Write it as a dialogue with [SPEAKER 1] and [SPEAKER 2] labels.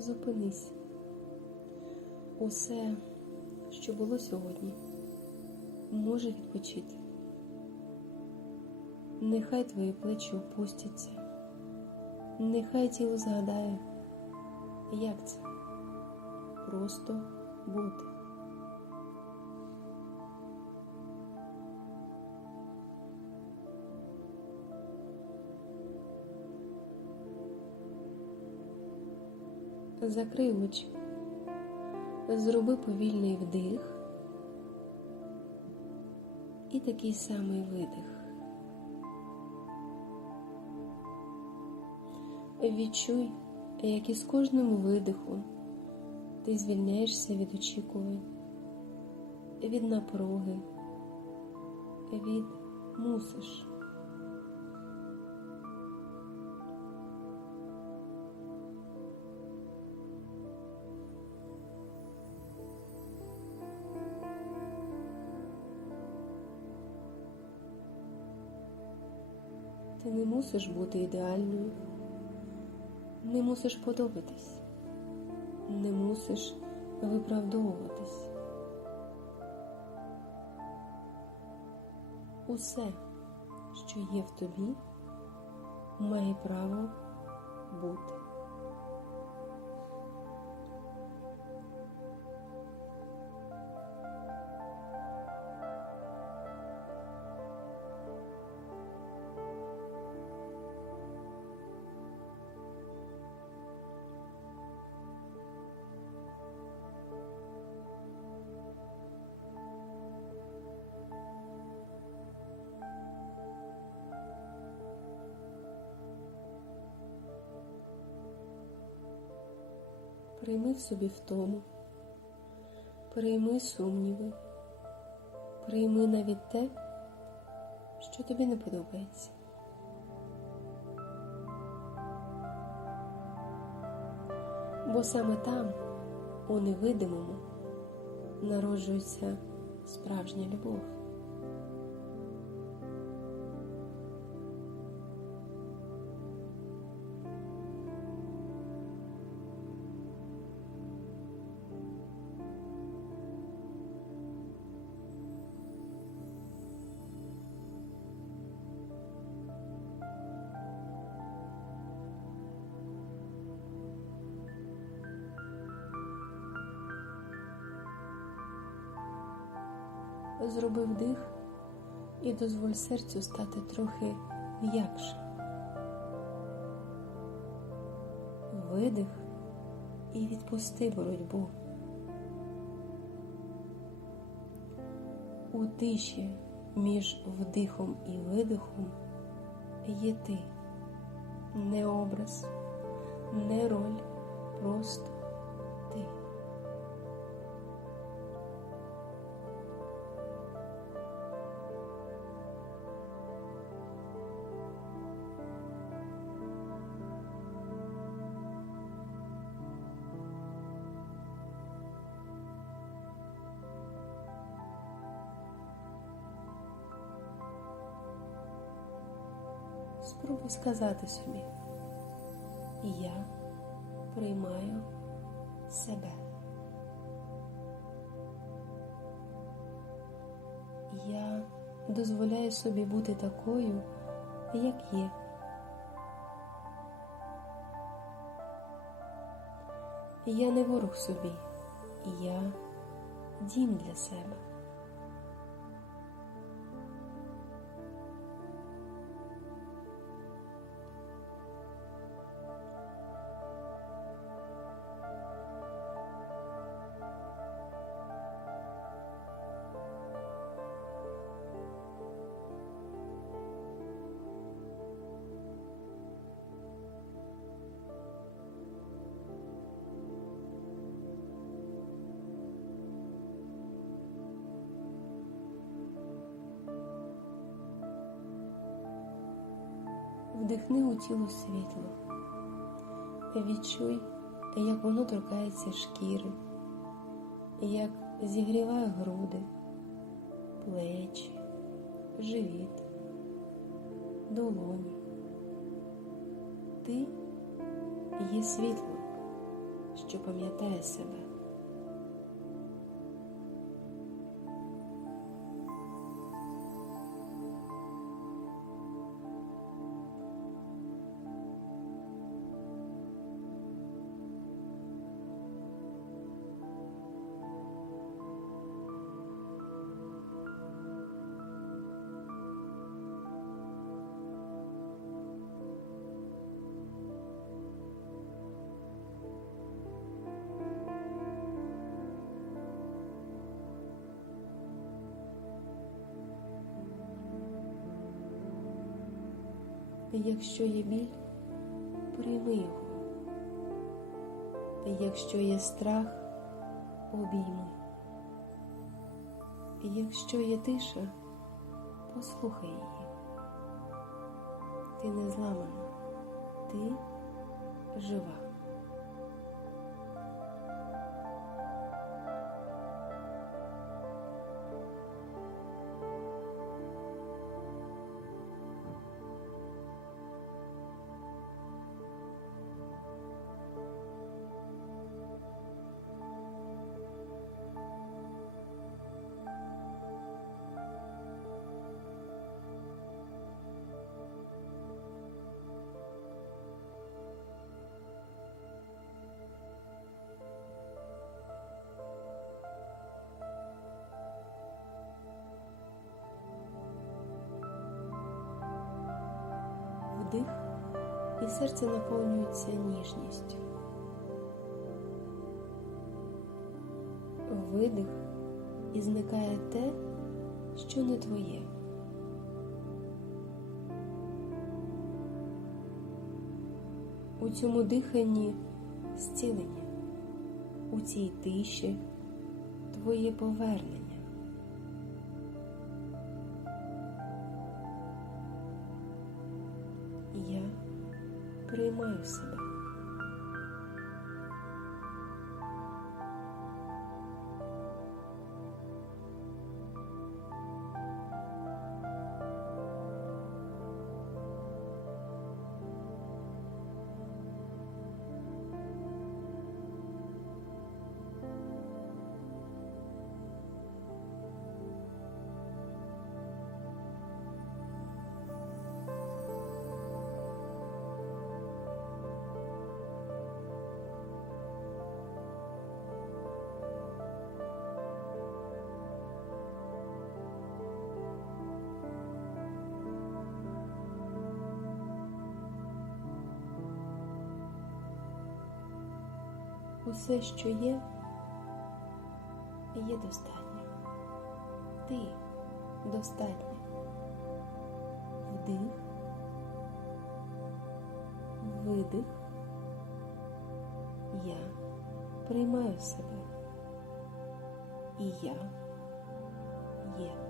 [SPEAKER 1] зупинись. Усе, що було сьогодні, може відпочити. Нехай твої плечі опустяться, нехай тіло згадає, як це просто бути. Закрий очі, зроби повільний вдих і такий самий видих. Відчуй, як із кожним видихом ти звільняєшся від очікувань, від напруги, від мусиш. Ти не мусиш бути ідеальною, не мусиш подобатись, не мусиш виправдовуватись. Усе, що є в тобі, має право бути. Прийми в собі втому, прийми сумніви, прийми навіть те, що тобі не подобається. Бо саме там, у невидимому, народжується справжня любов. Зроби вдих і дозволь серцю стати трохи м'якше. Видих і відпусти боротьбу. У тиші між вдихом і видихом є ти, не образ, не роль, просто Спробуй сказати собі, я приймаю себе. Я дозволяю собі бути такою, як є. Я не ворог собі, я дім для себе. Вдихни у тіло світло, відчуй, як воно торкається шкіри, як зігріває груди, плечі, живіт, долоні. Ти є світло, що пам'ятає себе. І Якщо є біль, прийми його. І Якщо є страх, обійми. І Якщо є тиша, послухай її. Ти не зламана, ти жива. Вдих, і серце наповнюється ніжністю. Видих, і зникає те, що не твоє. У цьому диханні зцілення, у цій тиші твоє повернення. Приймаю себе. Усе, що є, є достатньо. Ти достатня. Вдих, видих. Я приймаю себе. І я є.